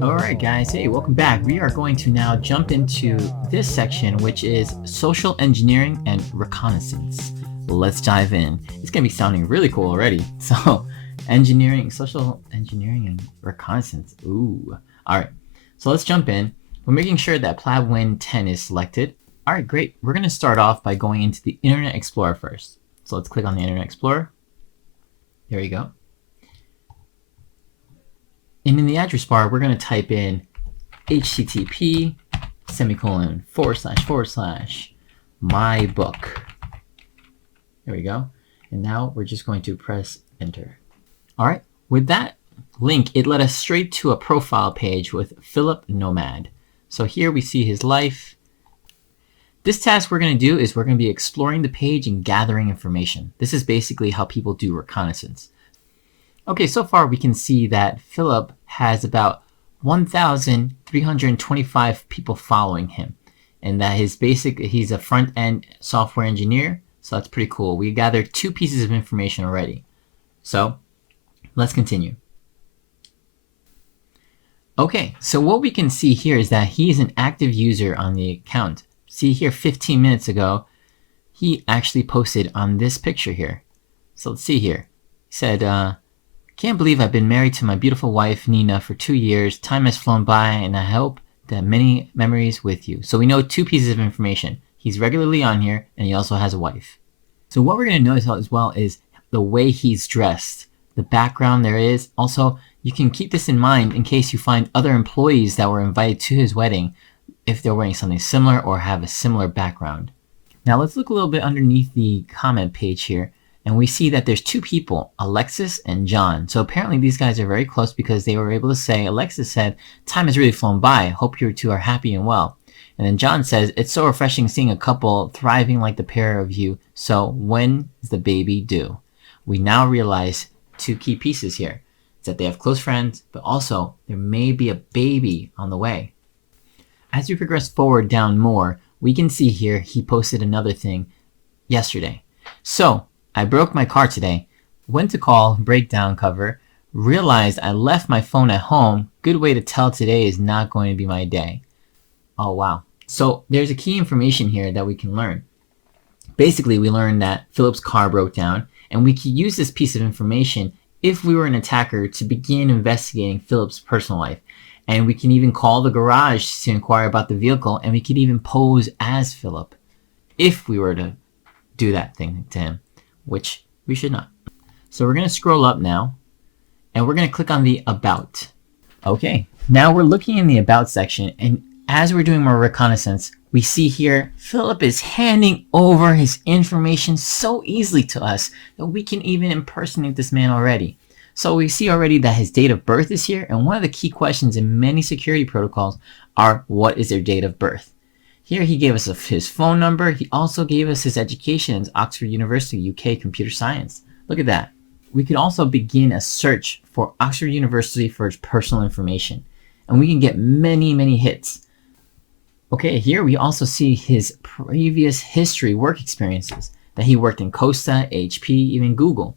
Alright guys, hey, welcome back. We are going to now jump into this section, which is social engineering and reconnaissance. Let's dive in. It's going to be sounding really cool already. So, social engineering and reconnaissance. Ooh. Alright, so let's jump in. We're making sure that Plaid Win 10 is selected. Alright, great. We're going to start off by going into the Internet Explorer first. So let's click on the Internet Explorer. There you go. And in the address bar, we're going to type in http / my book. There we go. And now we're just going to press enter. All right. With that link, it led us straight to a profile page with Philip Nomad. So here we see his life. This task we're going to do is we're going to be exploring the page and gathering information. This is basically how people do reconnaissance. Okay, so far we can see that Philip has about 1,325 people following him, and that he's a front-end software engineer, so that's pretty cool. We gathered 2 pieces of information already. So let's continue. Okay, so what we can see here is that he is an active user on the account. See here, 15 minutes ago, he actually posted on this picture here. So let's see here. He said, can't believe I've been married to my beautiful wife, Nina, for 2 years. Time has flown by, and I hope that many memories with you. So we know 2 pieces of information. He's regularly on here, and he also has a wife. So what we're going to notice as well is the way he's dressed, the background there is. Also, you can keep this in mind in case you find other employees that were invited to his wedding, if they're wearing something similar or have a similar background. Now let's look a little bit underneath the comment page here. And we see that there's 2 people, Alexis and John. So apparently these guys are very close because they were able to say, Alexis said, time has really flown by. Hope you 2 are happy and well. And then John says, it's so refreshing seeing a couple thriving like the pair of you. So when is the baby due? We now realize 2 key pieces here. It's that they have close friends, but also there may be a baby on the way. As we progress forward down more, we can see here he posted another thing yesterday. So I broke my car today, went to call, breakdown cover, realized I left my phone at home. Good way to tell today is not going to be my day. Oh, wow. So there's a key information here that we can learn. Basically, we learned that Philip's car broke down, and we could use this piece of information if we were an attacker to begin investigating Philip's personal life. And we can even call the garage to inquire about the vehicle, and we could even pose as Philip if we were to do that thing to him, which we should not. So we're going to scroll up now, and we're going to click on the About. Okay, now we're looking in the About section, and as we're doing more reconnaissance, we see here Philip is handing over his information so easily to us that we can even impersonate this man already. So we see already that his date of birth is here, and one of the key questions in many security protocols are, what is their date of birth? Here he gave us his phone number. He also gave us his education at Oxford University, UK, computer science. Look at that. We could also begin a search for Oxford University for his personal information, and we can get many, many hits. Okay, here we also see his previous history work experiences, that he worked in Costa, HP, even Google.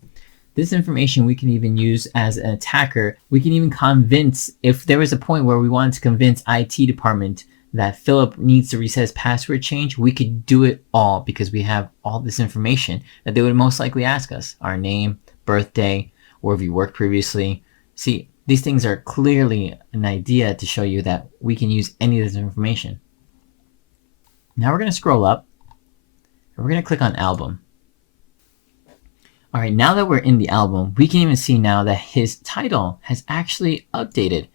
This information we can even use as an attacker. We can even convince, if there was a point where we wanted to convince IT department that Philip needs to reset his password change, we could do it all because we have all this information that they would most likely ask us. Our name, birthday, where have you worked previously. See, these things are clearly an idea to show you that we can use any of this information. Now we're going to scroll up, and we're going to click on Album. All right, now that we're in the album, we can even see now that his title has actually updated,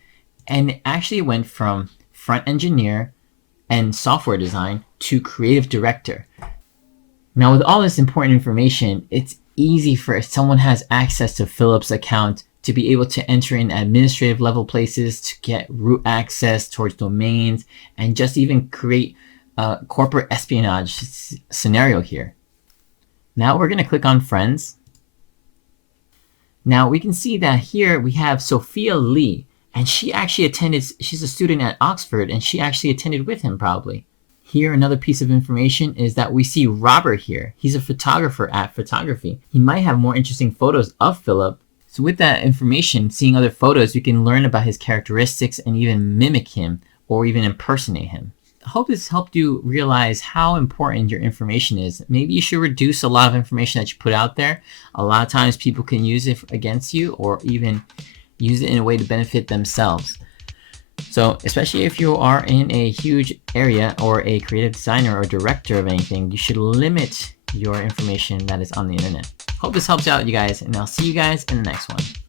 and it actually went from front engineer and software design to creative director. Now with all this important information, it's easy for if someone has access to Philip's account to be able to enter in administrative level places, to get root access towards domains, and just even create a corporate espionage scenario here. Now we're going to click on Friends. Now we can see that here we have Sophia Lee, and she actually attended, she's a student at Oxford, and she actually attended with him probably. Here, another piece of information is that we see Robert here. He's a photographer at Photography. He might have more interesting photos of Philip So with that information, seeing other photos, we can learn about his characteristics and even mimic him or even impersonate him. I hope this helped you realize how important your information is. Maybe you should reduce a lot of information that you put out there. A lot of times people can use it against you or even use it in a way to benefit themselves. So especially if you are in a huge area or a creative designer or director of anything, you should limit your information that is on the internet. Hope this helps out, you guys, and I'll see you guys in the next one.